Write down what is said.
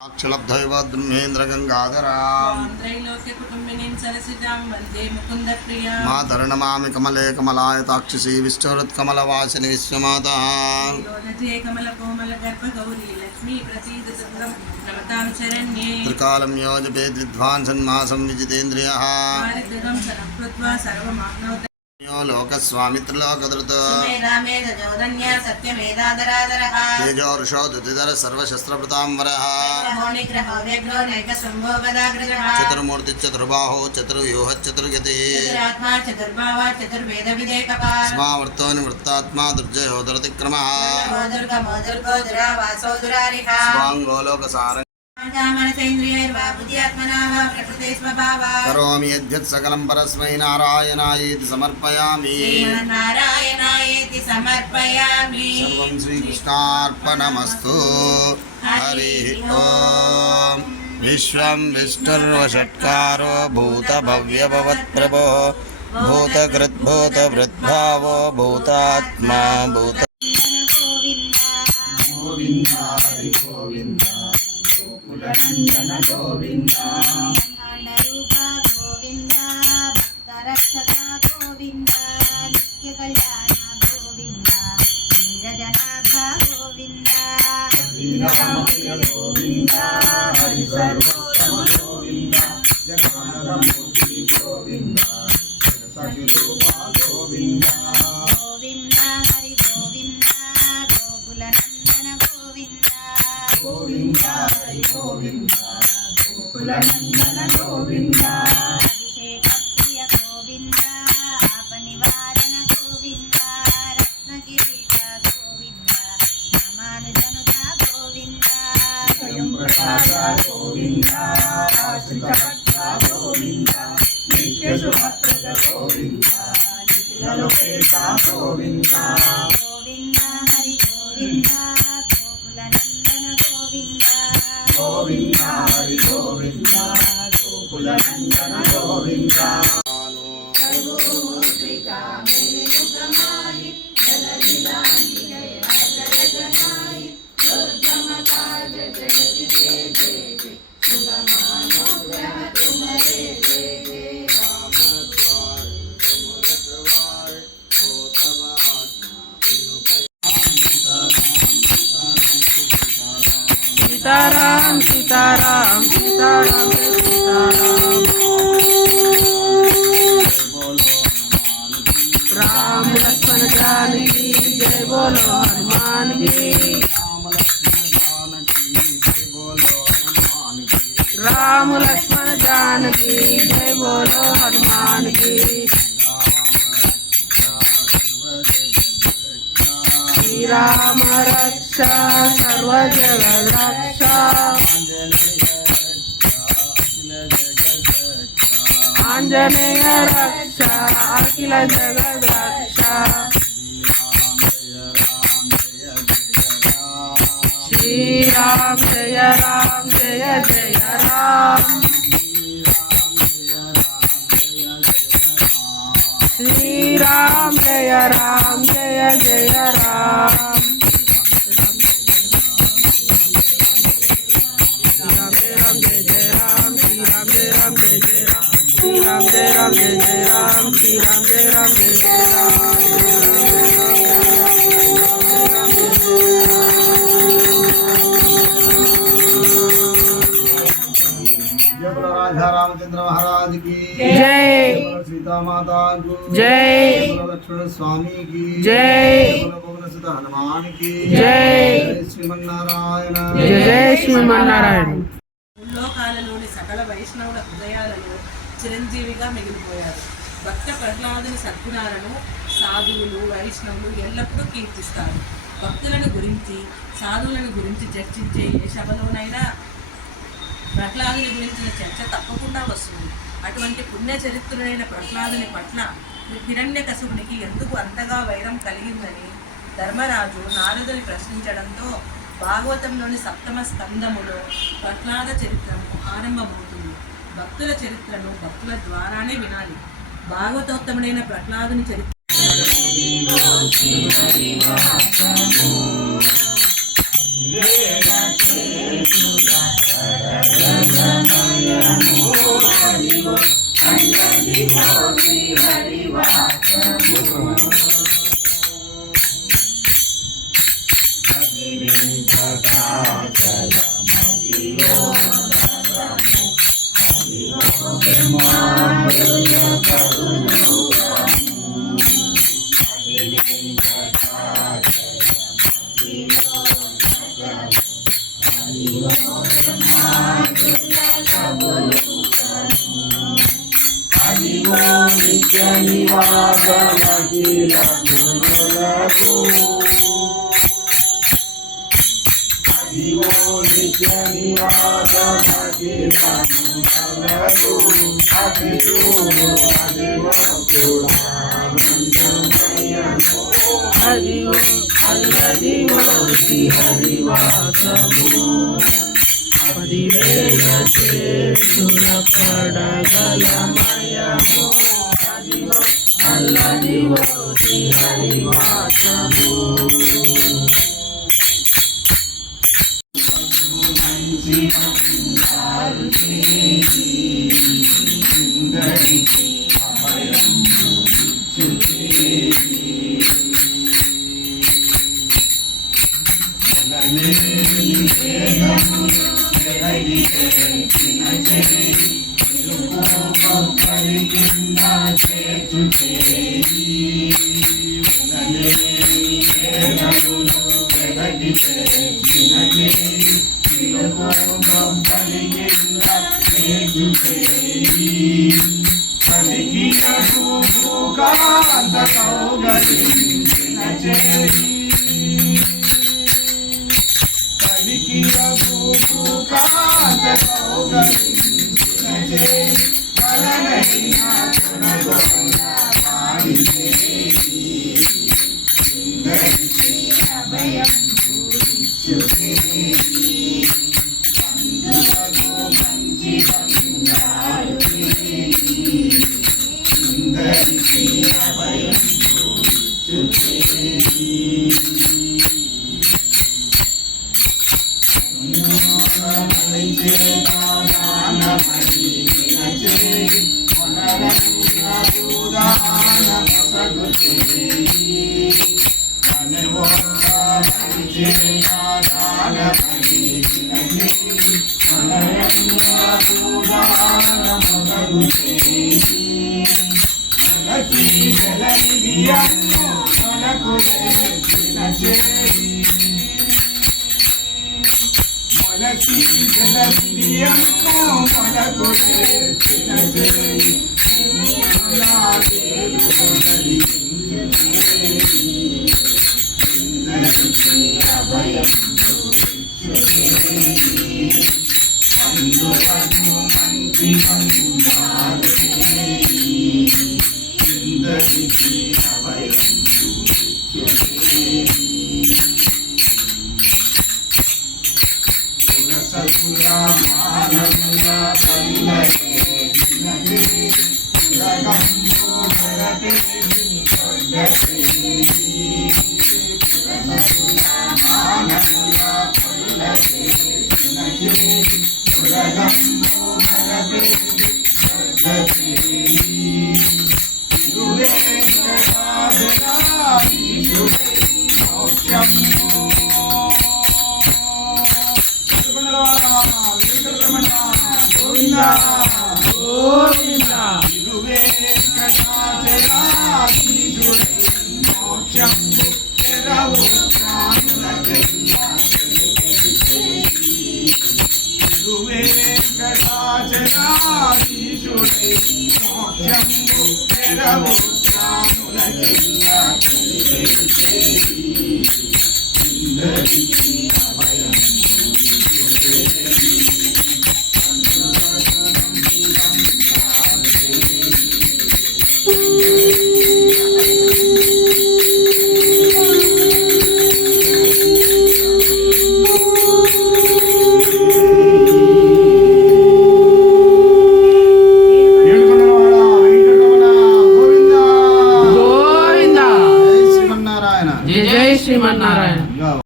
अक्षलब्धैव ब्रह्मेन्द्र गंगाधरां मातर्नमामि कमले कमलायताक्षसी विष्णुरुत्कमलवासिनि विश्वमाता त्रिकालं योजपेत् विद्वान् सन्मासं विजितेन्द्रियः लोकस्वामित्रलोकधृत तेजो ऋषोधर सर्वशस्त्रभृतांबरः चतुर्मूर्ति चतुर्बाहो चतुर्व्यूह चतुर्गतिः स्मावर्तो निवृत्तात्मा दुर्जयो दुरतिक्रमः स्वांगो लोकसार करोमि यद्यत् सकलं परस्मै नारायणायेति समर्पयामि सर्वं श्रीकृष्णार्पणमस्तु। हरिः ओम्। विश्वं विष्णुर्वषट्कारो भूतभव्यभवत्प्रभो भूतकृद्भूतभृद्भावो भूतात्मा भूत गोविन्द हरि गोविन्द नंदन गोविंद पांडरूपा गोविंद भक्तरक्षक गोविंद नित्य कल्याण गोविंद नीरजनाथ गोविंद श्रीरामप्रिय गोविंद हरि सर्वोत्तम गोविंद जगन्नाथमूर्ति गोविंद सचिरूपा गोविंद गोविंद हरि गोविंद गोकुलनंदन गोविंद गोविंद हरि गोविंद गोकुलनंदन गोविंद अभिषेक प्रिय गोविंद आपनिवारण गोविंद रत्नगिरीश गोविंद रामानुजनुत गोविंद स्वयं प्रकाश गोविंद आश्रितभक्त गोविंद नित्यशुभप्रद गोविंद निखिललोकेश गोविंद गोविंद हरि गोविंद गोविंद हरि गोविंद गोकुलनंदन गोविंद सीताराम सीताराम सीताराम सीताराम राम लक्ष्मण जानकी जय बोलो हनुमान की राम लक्ष्मण जानकी जय बोलो हनुमान की श्री राम रक्षा सर्व जगत रक्षा आंजनेय रक्षा अखिल जगत रक्षा श्री राम जय जय राम श्री राम जय जय राम श्री राम जय जय राम श्री राम जय जय राम राजा रामचंद्र महाराज की जय, सीता माता की जय, लक्ष्मण स्वामी की जय, पवन हनुमान की जय, श्रीमन्नारायण जय श्रीमన్నారాయణ। లోకాలలోని సకల వైష్ణవుల హృదయాలలో చిరంజీవిగా మిగిలిపోయారు. భక్త ప్రహ్లాదుని సద్గుణాలను సాధువులు వైష్ణవులు ఎల్లప్పుడూ కీర్తిస్తారు. భక్తులను గురించి సాధువులను గురించి చర్చించే ఏ సభలోనైనా ప్రహ్లాదుని గురించిన చర్చ తప్పకుండా వస్తుంది. అటువంటి పుణ్య చరిత్రుడైన ప్రహ్లాదుని పట్ల హిరణ్యకశిపునికి ఎందుకు అంతగా వైరం కలిగిందని ధర్మరాజు నారదుని ప్రశ్నించడంతో భాగవతంలోని 7వ స్కందములో ప్రహ్లాద చరిత్రము ఆరంభమవుతుంది. భక్తుల చరిత్రను భక్తుల ద్వారానే వినాలి. భాగవతోత్తముడైన ప్రహ్లాదుని చరిత్ర అదిగో నిత్య నివాసమఖిల గుణులకు అదిగో నిత్య నివాసమఖిల గుణులకు అదిగో అదిగో అల్లదిగో శ్రీహరివాసము 10,000 చేతుల కడగలమయము అదిగో అల్లదిగో శ్రీహరివాసము మంచి మందారు చేయిందరికి అభయం వెంకటాచలాధీశుడై మోక్షంబు తెరవు ప్రాణులకి